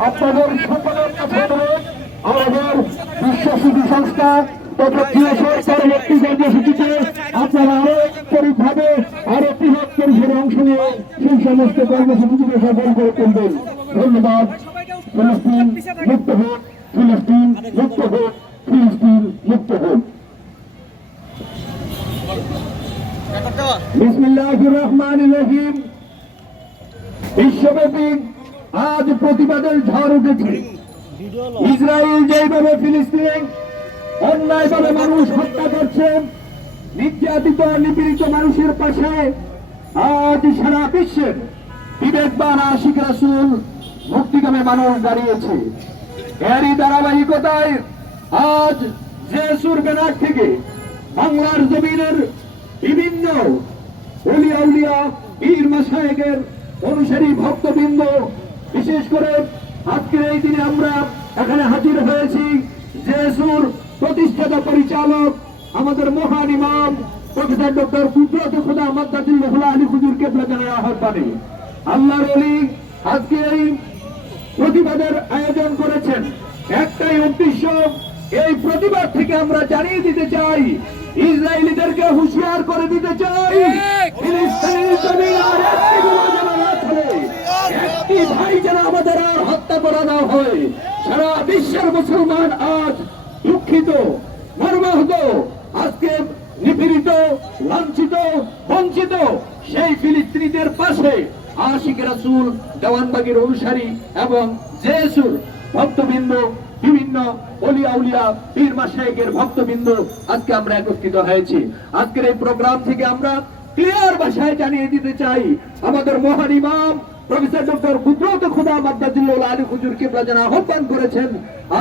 আপনাদের সকলের কাছে আমাদের বিশ্বাসী সংস্থা ধন্যবাদ। ফিলিস্তিন মুক্ত মুক্ত হোক ফিলিস্তিন রহমানির রহিম বিশ্বব্যাপী আজ প্রতিবাদের ঝড় উঠেছে ইসরায়েল যেভাবে ফিলিস্তিনে অন্যায়ভাবে মানুষ হত্যা করছে, নির্যাতিত, নিপীড়িত মানুষের পাশে আজ সারা বিশ্বের বিবেকবান আশিক রাসুল মুক্তিকামে মানুষ দাঁড়িয়েছে। এরই ধারাবাহিকতায় আজ জেসুর ব্যানার থেকে বাংলার জমিনের বিভিন্ন উলিয়া উলিয়া বীর মাসায়েকের অনুসারী ভক্তবৃন্দ বিশেষ করে আজকের এই দিনে আমরা এখানে হাজির হয়েছি জেসুর প্রতিষ্ঠাতা পরিচালক আমাদের মহান ইমাম প্রফেসর ডক্টর কুদরত খুদা মাদ্দাতুল্লাহ আলী হুজুর কেবলা জানার আহ্বানে। আল্লাহর অলি আজকে এই প্রতিবাদের আয়োজন করেছেন। একটাই উদ্দেশ্য এই প্রতিবাদ থেকে আমরা জানিয়ে দিতে চাই ইসরায়েলিদেরকে হুঁশিয়ার করে দিতে চাই। ফিলিস্তিনের জমি আর একটি একটি ভাই যেন আমাদের আর হত্যা করা না হয়, সারা বিশ্বের মুসলমান আজ দুঃখিত, মর্মাহত, আজকে নিপীড়িত, লাঞ্ছিত, বঞ্চিত সেই ফিলিস্তিনিদের পাশে আশিক রাসুল, দেওয়ানবাগের অনুসারী এবং জেসুর ভক্তবৃন্দ, বিভিন্ন অলিয়া উলিয়া পীর মাসায়েকের ভক্তবৃন্দ আজকে আমরা একত্রিত হয়েছি। আজকের এই প্রোগ্রাম থেকে আমরা ক্লিয়ার ভাষায় জানিয়ে দিতে চাই, আমাদের মহান ইমাম প্রফেসর ডক্টর কুদরত খুদা মাদ্দাজুল্লাহ আলী হুজুর কেবলা যেন আহ্বান করেছেন,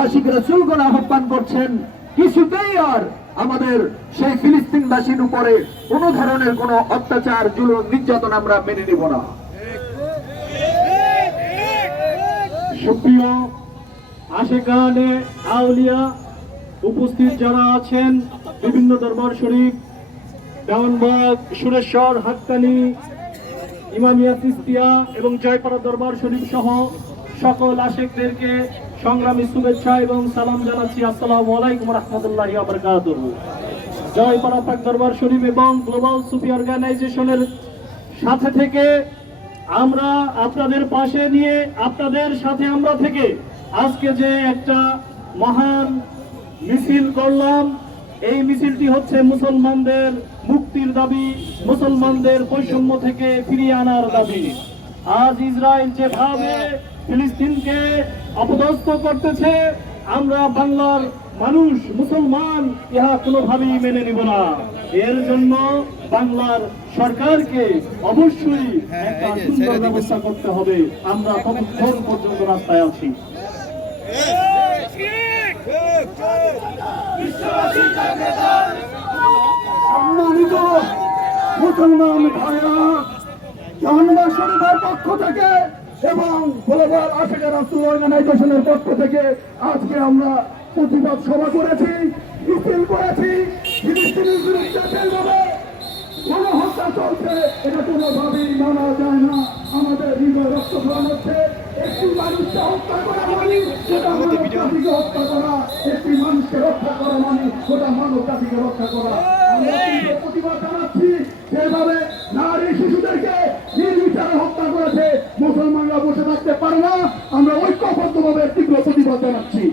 আশিক রাসুলগণ আহ্বান করছেন, কিছুতেই আর আমাদের সেই ফিলিস্তিনবাসীর উপরে কোন ধরনের কোন অত্যাচার, জুলুম, নির্যাতন আমরা মেনে নিব না। উপস্থিত যারা আছেন, বিভিন্ন দরবার শরীফ, দেওয়ানবাগ, সুরেশ্বর, হাক্কানি ইমামিয়া তিস্তিয়া এবং জয়পাড়া দরবার শরীফ সহ সকল আশেকদেরকে সংগ্রামী শুভেচ্ছা এবং সালাম জানাচ্ছি। আসসালামু আলাইকুম রহমতুল্লাহ আবরকাতুহ জয়পাড়া পাক দরবার শরীফ এবং গ্লোবাল সুফি অর্গানাইজেশনের সাথে থেকে আমরা আপনাদের পাশে নিয়ে, আপনাদের সাথে আমরা থেকে আজকে যে একটা মহান মিছিল করলাম এই মিছিলটি হচ্ছে মুসলমানদের মুক্তির দাবি মুসলমানদের বৈষম্য থেকে ফিরিয়ে আনার দাবি আজ ইসরায়েল যেভাবে ফিলিস্তিনকে অপদস্থ করতেছে আমরা বাংলার মানুষ মুসলমান ইহা কোনোভাবেই মেনে নিব না এর জন্য বাংলার সরকারকে অবশ্যই একটা সুন্দর ব্যবস্থা করতে হবে আমরা ততক্ষণ পর্যন্ত রাস্তায় আছি সম্মানিত মুসলমান ভাইরা শরীফের পক্ষ থেকে এবং গ্লোবাল আশেখা রাষ্ট্র অর্গানাইজেশনের পক্ষ থেকে আজকে আমরা প্রতিবাদ সভা করেছি, মিছিল করেছি গণহত্যা চলছে, এটা কোনোভাবেই মানা যায় না। আমাদের হৃদয় রক্ত হচ্ছে, একটি মানুষকে হত্যা করা মানে সেটা হত্যা করা, একটি মানুষকে রক্ষা করা মানে গোটা মানব জাতিকে রক্ষা করা। আমরা প্রতিবাদ জানাচ্ছি যেভাবে নারী শিশুদেরকে নির্বিচারে হত্যা করেছে মুসলমানরা বসে থাকতে পারে না। আমরা ঐক্যবদ্ধভাবে তীব্র প্রতিবাদ জানাচ্ছি।